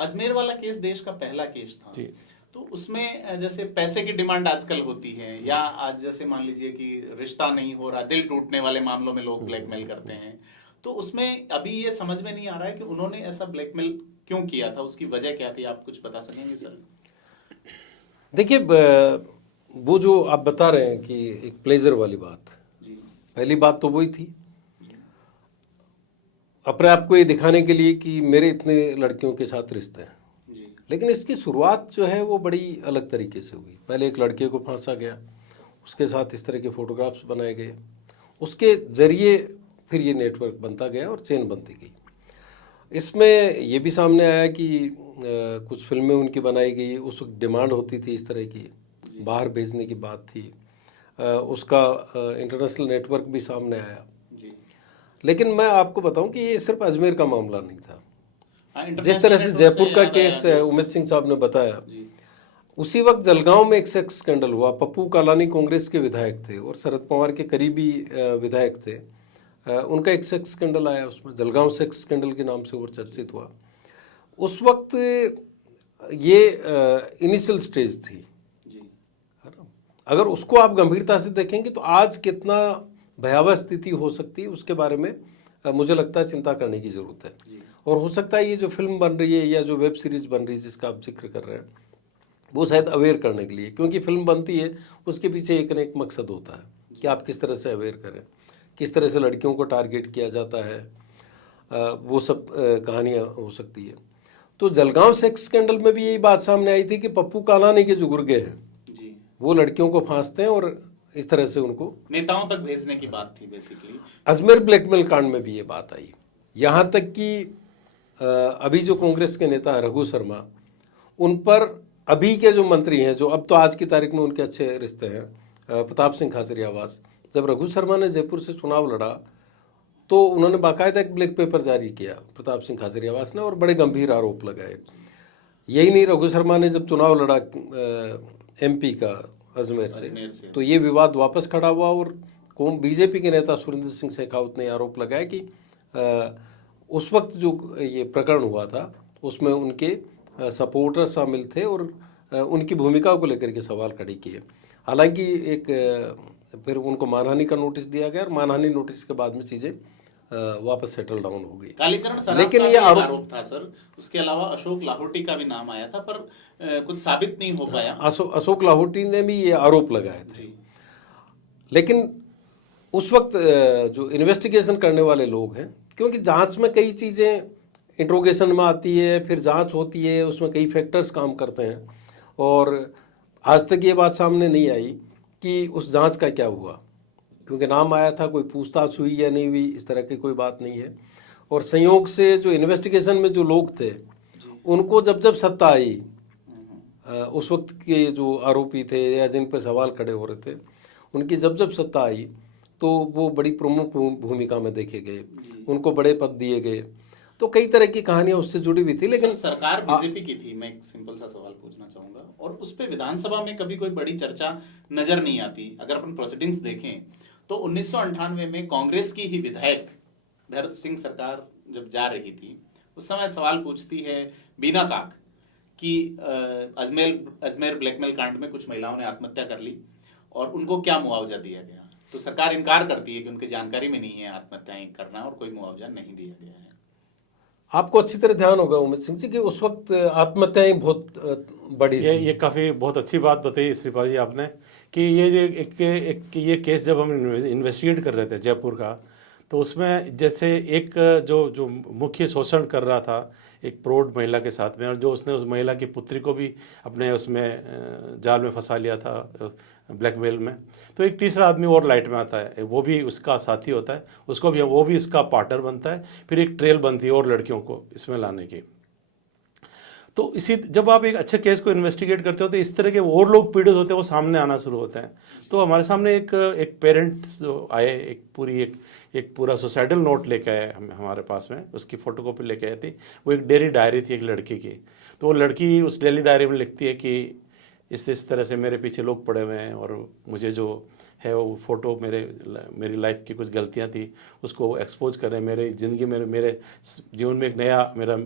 अजमेर वाला केस देश का पहला केस था जी। तो उसमें जैसे पैसे की डिमांड आजकल होती है, या आज जैसे मान लीजिए कि रिश्ता नहीं हो रहा, दिल टूटने वाले मामलों में लोग ब्लैकमेल करते हैं, तो उसमें अभी ये समझ में नहीं आ रहा है कि उन्होंने ऐसा ब्लैकमेल क्यों किया था, उसकी वजह क्या थी, आप कुछ बता सकेंगे सर? देखिए, वो जो आप बता रहे हैं कि एक प्लेजर वाली बात, जी पहली बात तो वही थी, अपने आप को ये दिखाने के लिए कि मेरे इतने लड़कियों के साथ रिश्ते हैं। जी लेकिन इसकी शुरुआत जो है वो बड़ी अलग तरीके से हुई। पहले एक लड़के को फांसा गया, उसके साथ इस तरह के फोटोग्राफ्स बनाए गए, उसके जरिए फिर ये नेटवर्क बनता गया और चेन बनती गई। इसमें ये भी सामने आया कि कुछ फिल्में उनकी बनाई गई, उस वक्त डिमांड होती थी इस तरह की, बाहर भेजने की बात थी, उसका इंटरनेशनल नेटवर्क भी सामने आया। जी। लेकिन मैं आपको बताऊं कि ये सिर्फ अजमेर का मामला नहीं था। हाँ, जिस तरह से इंटरनेशनल जयपुर का नेटवर्क से याद केस आया कि उमित सिंह साहब ने बताया, जी उसी वक्त जलगांव में एक सेक्स स्कैंडल हुआ। पप्पू कालानी कांग्रेस के विधायक थे और शरद पवार के करीबी विधायक थे। उनका एक सेक्स स्कैंडल आया, उसमें जलगांव सेक्स स्कैंडल के नाम से वो चर्चित हुआ। उस वक्त ये इनिशियल स्टेज थी, जी है ना। अगर उसको आप गंभीरता से देखेंगे तो आज कितना भयावह स्थिति हो सकती है, उसके बारे में मुझे लगता है चिंता करने की जरूरत है। जी। और हो सकता है ये जो फिल्म बन रही है या जो वेब सीरीज बन रही है जिसका आप जिक्र कर रहे हैं, वो शायद अवेयर करने के लिए, क्योंकि फिल्म बनती है उसके पीछे एक न एक मकसद होता है कि आप किस तरह से अवेयर करें, किस तरह से लड़कियों को टारगेट किया जाता है, वो सब कहानियाँ हो सकती है। तो जलगांव सेक्स स्कैंडल में भी यही बात सामने आई थी कि पप्पू कालानी के जो गुर्गे हैं जी वो लड़कियों को फांसते हैं और इस तरह से उनको नेताओं तक भेजने की बात थी बेसिकली। अजमेर ब्लैकमेल कांड में भी ये बात आई। यहाँ तक कि अभी जो कांग्रेस के नेता है रघु शर्मा, उन पर अभी के जो मंत्री हैं, जो अब तो आज की तारीख में उनके अच्छे रिश्ते हैं, प्रताप सिंह खाचरियावास, जब रघु शर्मा ने जयपुर से चुनाव लड़ा तो उन्होंने बाकायदा एक ब्लैक पेपर जारी किया प्रताप सिंह खाचरियावास ने, और बड़े गंभीर आरोप लगाए। यही नहीं, रघु शर्मा ने जब चुनाव लड़ा एमपी का अजमेर से, तो ये विवाद वापस खड़ा हुआ और बीजेपी के नेता सुरेंद्र सिंह शेखावत ने आरोप लगाया कि उस वक्त जो ये प्रकरण हुआ था उसमें उनके सपोर्टर शामिल थे और उनकी भूमिका को लेकर के सवाल खड़े किए। हालांकि एक फिर उनको मानहानि का नोटिस दिया गया और मानहानि नोटिस के बाद में चीजें वापस सेटल डाउन हो गई। कालीचरण सराफ लेकिन का ये भी आरोप था सर, उसके अलावा अशोक लाहोटी का भी नाम आया था, पर कुछ साबित नहीं हो पाया। अशोक लाहोटी ने भी ये आरोप लगाए थे। लेकिन उस वक्त जो इन्वेस्टिगेशन करने वाले लोग हैं, क्योंकि जांच में कई चीजें इंट्रोगेशन में आती है, फिर जांच होती है, उसमें कई फैक्टर्स काम करते हैं, और आज तक ये बात सामने नहीं आई कि उस जांच का क्या हुआ, क्योंकि नाम आया था, कोई पूछताछ हुई या नहीं हुई, इस तरह की कोई बात नहीं है। और संयोग से जो इन्वेस्टिगेशन में जो लोग थे उनको जब जब सत्ता आई, उस वक्त के जो आरोपी थे या जिन पर सवाल खड़े हो रहे थे, उनकी जब जब सत्ता आई तो वो बड़ी प्रमुख भूमिका में देखे गए, उनको बड़े पद दिए गए। तो कई तरह की कहानियां उससे जुड़ी हुई थी। लेकिन सरकार बीजेपी की थी। मैं एक सिंपल सा सवाल पूछना चाहूंगा, और उस पे विधानसभा में कभी कोई बड़ी चर्चा नजर नहीं आती। अगर अपन प्रोसीडिंग्स देखें तो 1998 में कांग्रेस की ही विधायक भरत सिंह सरकार जब जा रही थी, उस समय सवाल पूछती है बीना काक कि अजमेर ब्लैकमेल कांड में कुछ महिलाओं ने आत्महत्या कर ली और उनको क्या मुआवजा दिया गया, तो सरकार इनकार करती है कि उनकी जानकारी में नहीं है आत्महत्याएं करना और कोई मुआवजा नहीं दिया गया है। आपको अच्छी तरह ध्यान होगा उमेश सिंह जी कि उस वक्त आत्महत्याएं बहुत बड़ी ये काफ़ी बहुत अच्छी बात बताई श्रीपाल जी आपने कि ये ये केस जब हम इन्वेस्टिगेट कर रहे थे जयपुर का, तो उसमें जैसे एक जो मुख्य शोषण कर रहा था एक प्रौढ़ महिला के साथ में, और जो उसने उस महिला की पुत्री को भी अपने उसमें जाल में फंसा लिया था ब्लैकमेल में, तो एक तीसरा आदमी और लाइट में आता है, वो भी उसका साथी होता है, उसको भी वो भी इसका पार्टनर बनता है। फिर एक ट्रेल बनती है और लड़कियों को इसमें लाने की। तो इसी जब आप एक अच्छे केस को इन्वेस्टिगेट करते हो तो इस तरह के और लोग पीड़ित होते हैं, वो सामने आना शुरू होते हैं। तो हमारे सामने एक पेरेंट्स जो आए, एक पूरा सुसाइडल नोट लेके आए हमारे पास में, उसकी फ़ोटोकॉपी लेके आई थी। वो एक डेयरी डायरी थी एक लड़की की। तो वो लड़की उस डेयरी डायरी में लिखती है कि इस तरह से मेरे पीछे लोग पड़े हुए हैं और मुझे जो है वो फ़ोटो मेरी लाइफ की कुछ गलतियां थी उसको एक्सपोज कर रहे हैं। मेरे ज़िंदगी में मेरे जीवन में एक नया मेरा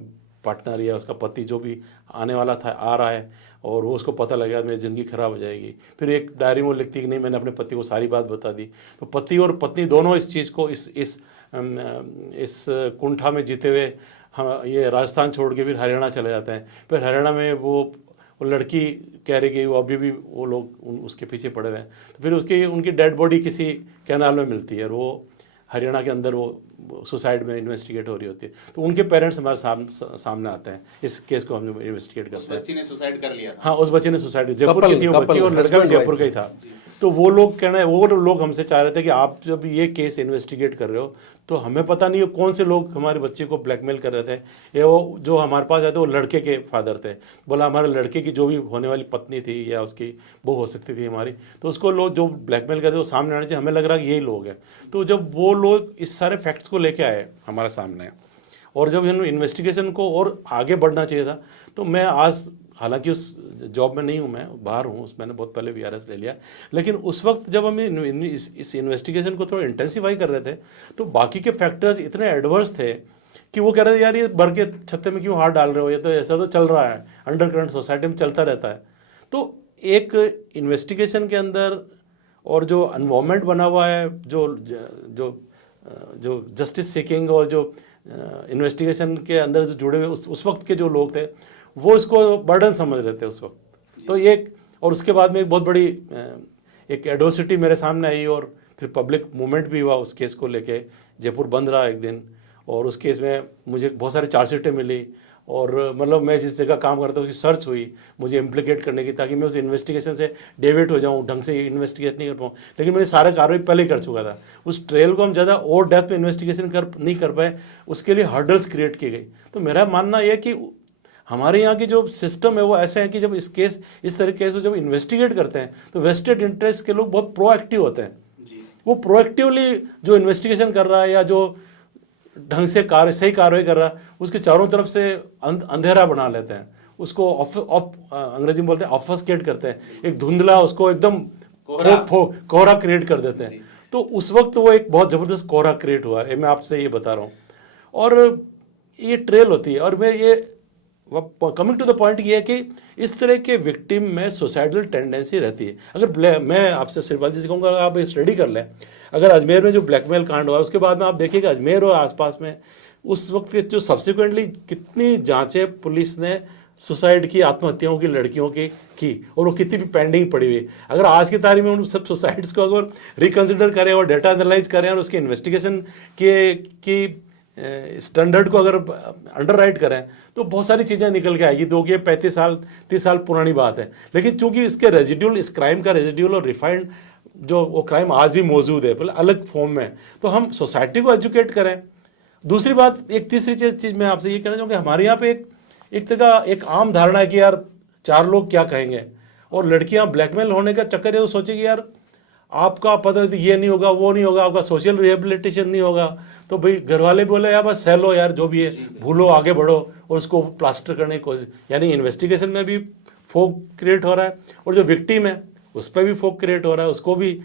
पार्टनर या उसका पति जो भी आने वाला था आ रहा है और वो उसको पता लगा मेरी ज़िंदगी ख़राब हो जाएगी। फिर एक डायरी में वो लिखती कि नहीं मैंने अपने पति को सारी बात बता दी। तो पति और पत्नी दोनों इस चीज़ को इस कुंठा में जीते हुए हाँ ये राजस्थान छोड़ के फिर हरियाणा चले जाते हैं। फिर हरियाणा में वो लड़की कह रही कि वो अभी भी वो लोग उसके पीछे पड़े हुए हैं। तो फिर उनकी डेड बॉडी किसी कैनाल में मिलती है और वो हरियाणा के अंदर वो सुसाइड में इन्वेस्टिगेट हो रही होती है। तो उनके पेरेंट्स हमारे सामने आते हैं। इस केस को हम इन्वेस्टिगेट करते हैं। उस बच्ची ने सुसाइड कर लिया था। हाँ उस बच्ची ने सुसाइड, जयपुर की थी वो बच्ची और लड़का भी जयपुर का ही था। तो वो लोग हमसे चाह रहे थे कि आप जब ये केस इन्वेस्टिगेट कर रहे हो तो हमें पता नहीं है कौन से लोग हमारे बच्चे को ब्लैकमेल कर रहे थे। ये वो जो हमारे पास आए थे वो लड़के के फादर थे। बोला हमारे लड़के की जो भी होने वाली पत्नी थी या उसकी बहू हो सकती थी हमारी, तो उसको लोग जो ब्लैकमेल करते वो सामने आने चाहिए। हमें लग रहा कि यही लोग हैं। तो जब वो लोग इस सारे फैक्ट्स को लेके आए हमारे सामने और जब इन्वेस्टिगेशन को और आगे बढ़ना चाहिए था, तो मैं आज हालांकि उस जॉब में नहीं हूँ, मैं बाहर हूँ, मैंने बहुत पहले वीआरएस ले लिया, लेकिन उस वक्त जब हम इस इन्वेस्टिगेशन को थोड़ा इंटेंसिफाई कर रहे थे तो बाकी के फैक्टर्स इतने एडवर्स थे कि वो कह रहे थे यार ये भर के छत्ते में क्यों हाथ डाल रहे हो, ये तो ऐसा तो चल रहा है, अंडर करंट सोसाइटी में चलता रहता है। तो एक इन्वेस्टिगेशन के अंदर और जो एनवायरनमेंट बना हुआ है, जो जस्टिस सीकिंग और जो इन्वेस्टिगेशन के अंदर जो जुड़े हुए उस वक्त के जो लोग थे वो इसको बर्डन समझ रहे थे उस वक्त। तो ये और उसके बाद में एक बहुत बड़ी एक एडवर्सिटी मेरे सामने आई और फिर पब्लिक मूवमेंट भी हुआ उस केस को लेके। जयपुर बंद रहा एक दिन और उस केस में मुझे बहुत सारी चार्जशीटें मिली और मतलब मैं जिस जगह काम करता हूँ उसकी सर्च हुई मुझे इम्प्लीकेट करने की, ताकि मैं उस इन्वेस्टिगेशन से डेविएट हो जाऊँ, ढंग से इन्वेस्टिगेट नहीं कर पाऊँ। लेकिन मैंने सारा कार्रवाई पहले ही कर चुका था। उस ट्रेल को हम ज़्यादा और डेप्थ में इन्वेस्टिगेशन नहीं कर पाए, उसके लिए हर्डल्स क्रिएट की गई। तो मेरा मानना यह कि हमारे यहाँ की जो सिस्टम है वो ऐसे है कि जब इस तरह केस को जब इन्वेस्टिगेट करते हैं तो वेस्टेड इंटरेस्ट के लोग बहुत प्रोएक्टिव होते हैं। वो प्रोएक्टिवली जो इन्वेस्टिगेशन कर रहा है या जो ढंग से सही कार्रवाई कर रहा है उसके चारों तरफ से अंधेरा बना लेते हैं, उसको अंग्रेजी में बोलते हैं ऑफस्केट करते हैं, एक धुंधला उसको एकदम कोहरा क्रिएट कर देते हैं। तो उस वक्त वो एक बहुत ज़बरदस्त कोहरा क्रिएट हुआ है, मैं आपसे ये बता रहा हूँ। और ये ट्रेल होती है और मैं ये कमिंग टू द पॉइंट ये है कि इस तरह के विक्टिम में सुसाइडल टेंडेंसी रहती है। अगर मैं आपसे शिवपाल जी से कहूँगा आप स्टडी कर लें, अगर अजमेर में जो ब्लैकमेल कांड हुआ उसके बाद में आप देखिएगा अजमेर और आसपास में उस वक्त के जो सब्सिक्वेंटली कितनी जांचें पुलिस ने सुसाइड की, आत्महत्याओं की, लड़कियों की और वो कितनी भी पेंडिंग पड़ी हुई। अगर आज की तारीख में उन सब सुसाइड्स को अगर रिकन्सिडर करें और डेटा एनालाइज करें और उसके इन्वेस्टिगेशन की स्टैंडर्ड को अगर अंडर राइट करें तो बहुत सारी चीज़ें निकल के आएगी। तो ये 35 साल 30 साल पुरानी बात है, लेकिन चूंकि इसके रेजिड्यूल, इस क्राइम का रेजिड्यूल और रिफाइंड जो वो क्राइम आज भी मौजूद है अलग फॉर्म में, तो हम सोसाइटी को एजुकेट करें। दूसरी बात, एक तीसरी चीज़ मैं आपसे ये कहना चाहूँगा, हमारे यहाँ पे एक तरह एक आम धारणा है कि यार 4 लोग क्या कहेंगे, और लड़कियाँ ब्लैकमेल होने का चक्कर है वो सोचेगी यार आपका पता है ये नहीं होगा, वो नहीं होगा, आपका सोशल रिहेबिलिटेशन नहीं होगा, तो भाई घर वाले बोले यार बस सह लो यार, जो भी है भूलो, आगे बढ़ो, और उसको प्लास्टर करने की कोशिश। यानी इन्वेस्टिगेशन में भी फोक क्रिएट हो रहा है और जो विक्टिम है उस पर भी फोक क्रिएट हो रहा है, उसको भी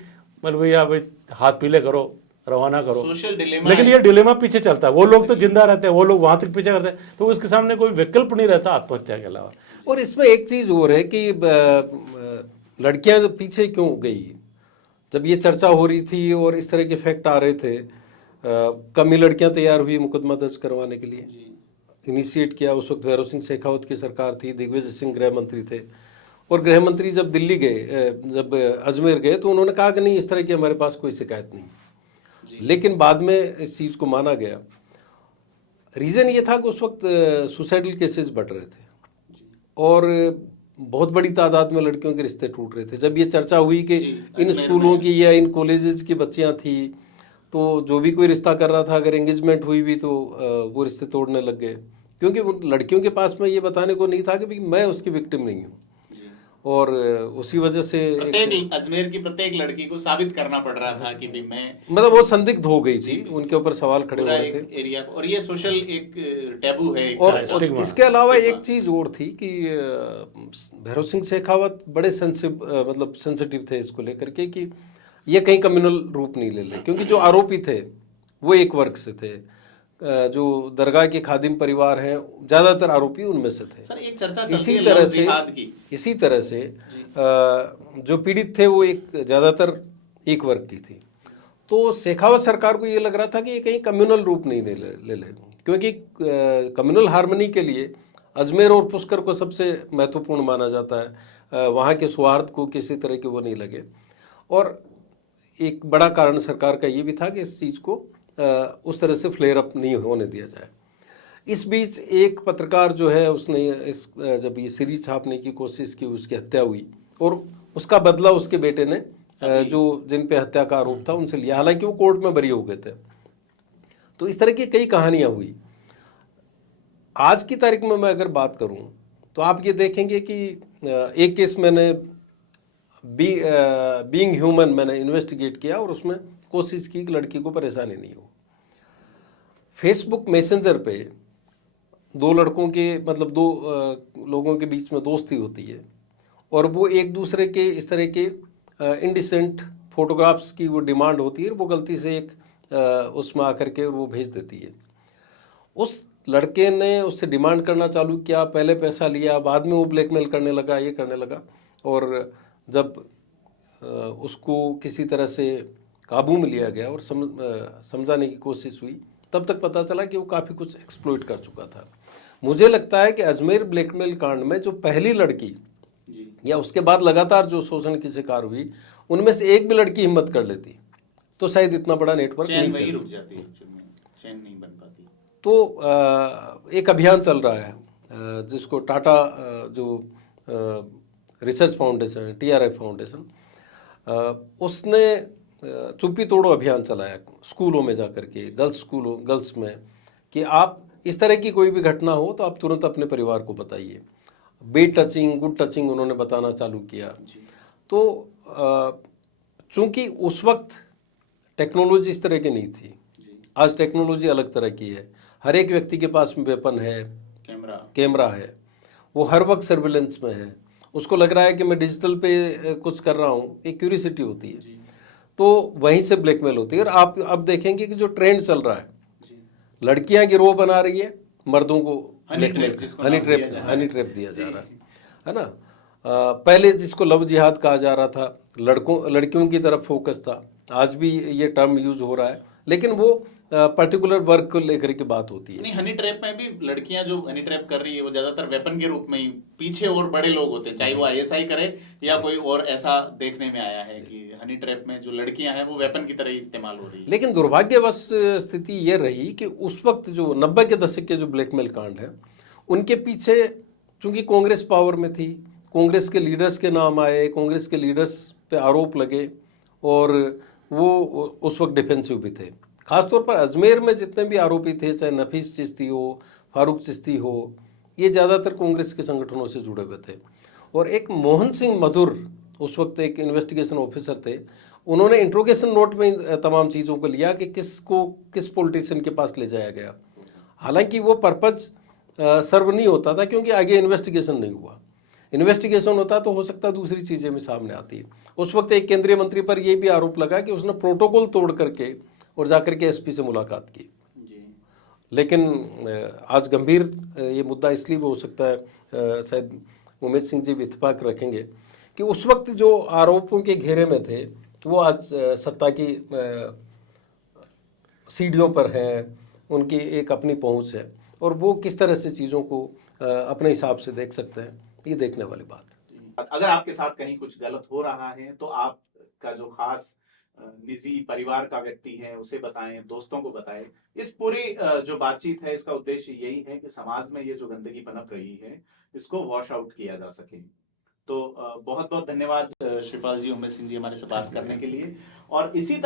मतलब भैया भाई हाथ पीले करो, रवाना करो। सोशल डिलेमा, लेकिन ये डिलेमा पीछे चलता है, वो लोग तो जिंदा रहते हैं, वो लोग वहां तक पीछे करते हैं, तो उसके सामने कोई विकल्प नहीं रहता आत्महत्या के अलावा। और इसमें एक चीज और है कि लड़कियां पीछे क्यों गई। जब ये चर्चा हो रही थी और इस तरह के फैक्ट आ रहे थे, कम ही लड़कियां तैयार हुई मुकदमा दर्ज करवाने के लिए। इनिशिएट किया उस वक्त भैरव सिंह शेखावत की सरकार थी, दिग्विजय सिंह गृह मंत्री थे, और गृह मंत्री जब दिल्ली गए, जब अजमेर गए, तो उन्होंने कहा कि नहीं इस तरह की हमारे पास कोई शिकायत नहीं। लेकिन बाद में इस चीज को माना गया। रीजन ये था कि उस वक्त सुसाइडल केसेस बढ़ रहे थे और बहुत बड़ी तादाद में लड़कियों के रिश्ते टूट रहे थे। जब ये चर्चा हुई कि इन स्कूलों की या इन कॉलेजेस की बच्चियां थी, तो जो भी कोई रिश्ता कर रहा था, अगर एंगेजमेंट हुई भी तो वो रिश्ते तोड़ने लग गए, क्योंकि उन लड़कियों के पास में ये बताने को नहीं था कि मैं उसकी विक्टिम नहीं हूँ। और उसी वजह से अजमेर की प्रत्येक लड़की को साबित करना पड़ रहा था कि भी मैं, मतलब वो संदिग्ध हो गई थी, उनके ऊपर सवाल खड़े हो रहे थे एरिया। और ये सोशल एक टैबू है। और इसके अलावा एक चीज और थी कि भैरव सिंह शेखावत बड़े सेंसिटिव थे इसको लेकर के कि ये कहीं कम्युनल रूप नहीं ले ले, क्योंकि जो आरोपी थे वो एक वर्ग से थे, जो दरगाह के खादिम परिवार हैं, ज्यादातर आरोपी उनमें से थे। सर एक चर्चा चलती इसी है तरह लव से जिहाद की। इसी तरह से जो पीड़ित थे वो ज्यादातर एक वर्ग की थी। तो शेखावत सरकार को ये लग रहा था कि ये कहीं कम्युनल रूप नहीं ले ले, क्योंकि कम्युनल हार्मनी के लिए अजमेर और पुष्कर को सबसे महत्वपूर्ण माना जाता है। वहाँ के सौहार्द को किसी तरह के वो नहीं लगे, और एक बड़ा कारण सरकार का ये भी था कि इस चीज़ को उस तरह से फ्लेयर अप नहीं होने दिया जाए। इस बीच एक पत्रकार जो है उसने जब ये सीरीज छापने की कोशिश की, उसकी हत्या हुई और उसका बदला उसके बेटे ने जो जिन पे हत्या का आरोप था उनसे लिया, हालांकि वो कोर्ट में बरी हो गए थे। तो इस तरह की कई कहानियां हुई। आज की तारीख में मैं अगर बात करूं तो आप ये देखेंगे कि एक केस मैंने बीइंग ह्यूमन मैंने इन्वेस्टिगेट किया और उसमें कोशिश की कि लड़की को परेशानी नहीं हो। फेसबुक मैसेंजर पे दो लड़कों के मतलब दो लोगों के बीच में दोस्ती होती है और वो एक दूसरे के इस तरह के इंडिसेंट फोटोग्राफ्स की वो डिमांड होती है, वो गलती से एक उसमें आकर के वो भेज देती है। उस लड़के ने उससे डिमांड करना चालू किया, पहले पैसा लिया, बाद में वो ब्लैकमेल करने लगा, ये करने लगा, और जब उसको किसी तरह से काबू में लिया गया और समझाने की कोशिश हुई, तब तक पता चला कि वो काफ़ी कुछ एक्सप्लॉइट कर चुका था। मुझे लगता है कि अजमेर ब्लैकमेल कांड में जो पहली लड़की या उसके बाद लगातार जो शोषण की शिकार हुई, उनमें से एक भी लड़की हिम्मत कर लेती तो शायद इतना बड़ा नेटवर्क नहीं रुक जाती है, चैन नहीं बन पाती। तो एक अभियान चल रहा है जिसको टाटा जो रिसर्च फाउंडेशन है, TRI फाउंडेशन, उसने चुप्पी तोड़ो अभियान चलाया स्कूलों में जाकर के, गर्ल्स में, कि आप इस तरह की कोई भी घटना हो तो आप तुरंत अपने परिवार को बताइए। बेड टचिंग, गुड टचिंग उन्होंने बताना चालू किया। तो चूंकि उस वक्त टेक्नोलॉजी इस तरह की नहीं थी, आज टेक्नोलॉजी अलग तरह की है। हर एक व्यक्ति के पास वेपन है, कैमरा है, वो हर वक्त सर्विलेंस में है, उसको लग रहा है कि मैं डिजिटल पे कुछ कर रहा हूँ, एक क्यूरियोसिटी होती है, तो वहीं से ब्लैकमेल होती है। और आप अब देखेंगे कि जो ट्रेंड चल रहा है, लड़कियां गिरोह बना रही है, मर्दों को हनी ट्रैप दिया जा रहा है ना। पहले जिसको लव जिहाद कहा जा रहा था, लड़कियों की तरफ फोकस था, आज भी ये टर्म यूज हो रहा है, लेकिन वो पर्टिकुलर वर्क को लेकर के बात होती है। नहीं, हनी ट्रैप में भी लड़कियां जो हनी ट्रैप कर रही है वो ज्यादातर वेपन के रूप में ही, पीछे और बड़े लोग होते हैं, चाहे वो ISI करे या कोई और। ऐसा देखने में आया है कि हनी ट्रैप में जो लड़कियां हैं वो वेपन की तरह ही इस्तेमाल हो रही है। लेकिन दुर्भाग्यवश स्थिति ये रही कि उस वक्त जो 90 के दशक के जो ब्लैकमेल कांड है, उनके पीछे चूंकि कांग्रेस पावर में थी, कांग्रेस के लीडर्स के नाम आए, कांग्रेस के लीडर्स पे आरोप लगे और वो उस वक्त डिफेंसिव भी थे। खासतौर पर अजमेर में जितने भी आरोपी थे, चाहे नफीस चिश्ती हो, फारूक चिश्ती हो, ये ज़्यादातर कांग्रेस के संगठनों से जुड़े हुए थे। और एक मोहन सिंह मधुर उस वक्त एक इन्वेस्टिगेशन ऑफिसर थे, उन्होंने इंट्रोगेशन नोट में तमाम चीज़ों को लिया कि किस पॉलिटिशियन के पास ले जाया गया। हालांकि वो पर्पज सर्व नहीं होता था, क्योंकि आगे इन्वेस्टिगेशन नहीं हुआ। इन्वेस्टिगेशन होता तो हो सकता दूसरी चीज़ें भी सामने आती है। उस वक्त एक केंद्रीय मंत्री पर यह भी आरोप लगा कि उसने प्रोटोकॉल तोड़ करके और जाकर के SP से मुलाकात की। लेकिन आज गंभीर ये मुद्दा इसलिए भी हो सकता है, शायद उमेश सिंह जी भी इत्तेफाक रखेंगे, कि उस वक्त जो आरोपों के घेरे में थे वो आज सत्ता की सीढ़ियों पर हैं, उनकी एक अपनी पहुंच है, और वो किस तरह से चीज़ों को अपने हिसाब से देख सकते हैं, ये देखने वाली बात है। अगर आपके साथ कहीं कुछ गलत हो रहा है तो आपका जो खास निजी परिवार का व्यक्ति है उसे बताएं, दोस्तों को बताएं। इस पूरी जो बातचीत है इसका उद्देश्य यही है कि समाज में ये जो गंदगी पनप रही है इसको वॉश आउट किया जा सके। तो बहुत बहुत धन्यवाद श्रीपाल जी, उमेश सिंह जी हमारे से बात करने के लिए। और इसी तरह